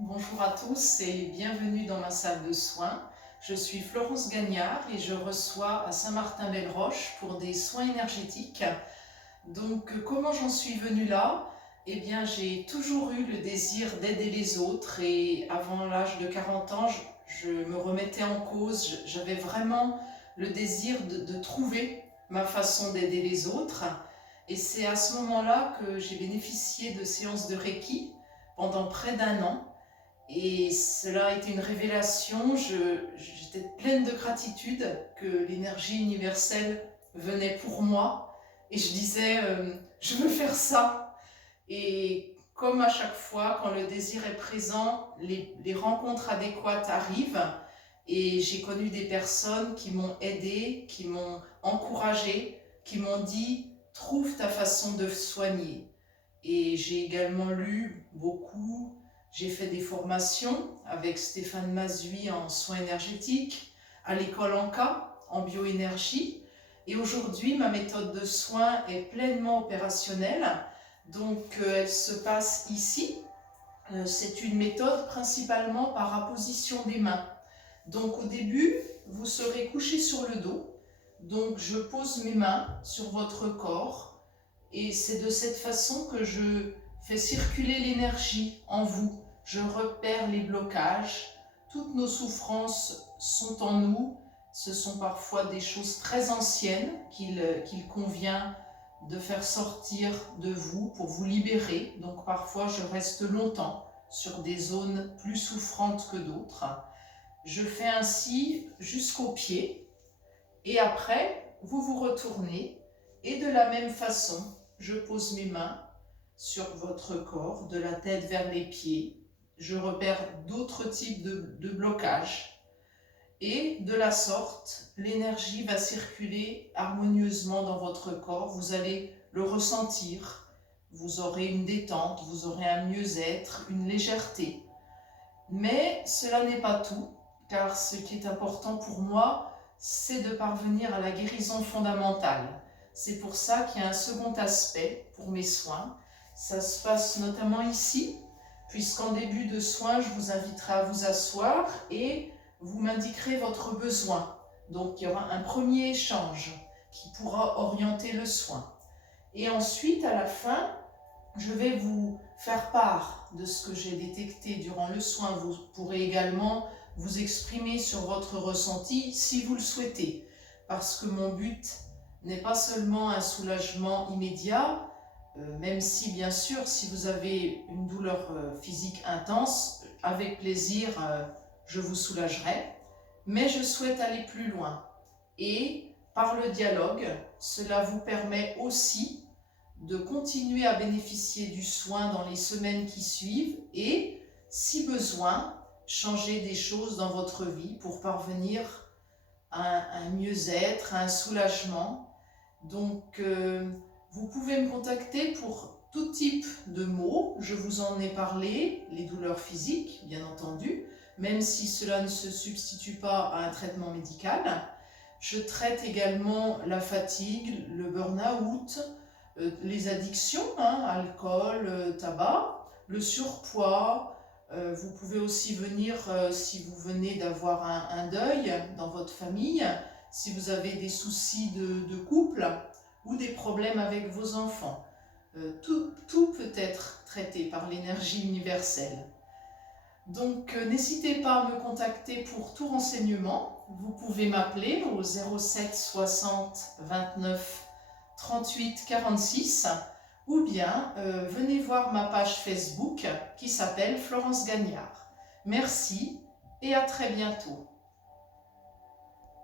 Bonjour à tous et bienvenue dans ma salle de soins. Je suis Florence Gagnard et je reçois à Saint-Martin-Belle-Roche pour des soins énergétiques. Donc, comment j'en suis venue là? Eh bien, j'ai toujours eu le désir d'aider les autres et avant l'âge de 40 ans, je me remettais en cause. J'avais vraiment le désir de trouver ma façon d'aider les autres. Et c'est à ce moment-là que j'ai bénéficié de séances de Reiki pendant près d'un an. Et cela a été une révélation. J'étais pleine de gratitude que l'énergie universelle venait pour moi. Et je disais, je veux faire ça. Et comme à chaque fois, quand le désir est présent, les rencontres adéquates arrivent. Et j'ai connu des personnes qui m'ont aidée, qui m'ont encouragée, qui m'ont dit, trouve ta façon de soigner. Et j'ai également lu beaucoup, j'ai fait des formations avec Stéphane Mazui en soins énergétiques, à l'école Anka en bioénergie. Et aujourd'hui, ma méthode de soins est pleinement opérationnelle. Donc, elle se passe ici. C'est une méthode principalement par apposition des mains. Donc, au début, vous serez couché sur le dos. Donc, je pose mes mains sur votre corps. Et c'est de cette façon que je fais circuler l'énergie en vous. Je repère les blocages. Toutes nos souffrances sont en nous. Ce sont parfois des choses très anciennes qu'il convient de faire sortir de vous pour vous libérer. Donc parfois je reste longtemps sur des zones plus souffrantes que d'autres. Je fais ainsi jusqu'aux pieds et après vous vous retournez et de la même façon je pose mes mains sur votre corps, de la tête vers les pieds. Je repère d'autres types de blocages. Et de la sorte, l'énergie va circuler harmonieusement dans votre corps. Vous allez le ressentir. Vous aurez une détente, vous aurez un mieux-être, une légèreté. Mais cela n'est pas tout, car ce qui est important pour moi, c'est de parvenir à la guérison fondamentale. C'est pour ça qu'il y a un second aspect pour mes soins. Ça se passe notamment ici, puisqu'en début de soins, je vous inviterai à vous asseoir et vous m'indiquerez votre besoin. Donc il y aura un premier échange qui pourra orienter le soin. Et ensuite, à la fin, je vais vous faire part de ce que j'ai détecté durant le soin. Vous pourrez également vous exprimer sur votre ressenti si vous le souhaitez. Parce que mon but n'est pas seulement un soulagement immédiat, même si bien sûr, si vous avez une douleur physique intense, avec plaisir, je vous soulagerai. Mais je souhaite aller plus loin. Et par le dialogue, cela vous permet aussi de continuer à bénéficier du soin dans les semaines qui suivent et, si besoin, changer des choses dans votre vie pour parvenir à un mieux-être, à un soulagement. Donc, vous pouvez me contacter pour tout type de maux. Je vous en ai parlé, les douleurs physiques, bien entendu, même si cela ne se substitue pas à un traitement médical. Je traite également la fatigue, le burn-out, les addictions, alcool, tabac, le surpoids. Vous pouvez aussi venir si vous venez d'avoir un deuil dans votre famille, si vous avez des soucis de couple ou des problèmes avec vos enfants. Tout peut être traité par l'énergie universelle. Donc n'hésitez pas à me contacter pour tout renseignement. Vous pouvez m'appeler au 07 60 29 38 46 ou bien venez voir ma page Facebook qui s'appelle Florence Gagnard. Merci et à très bientôt.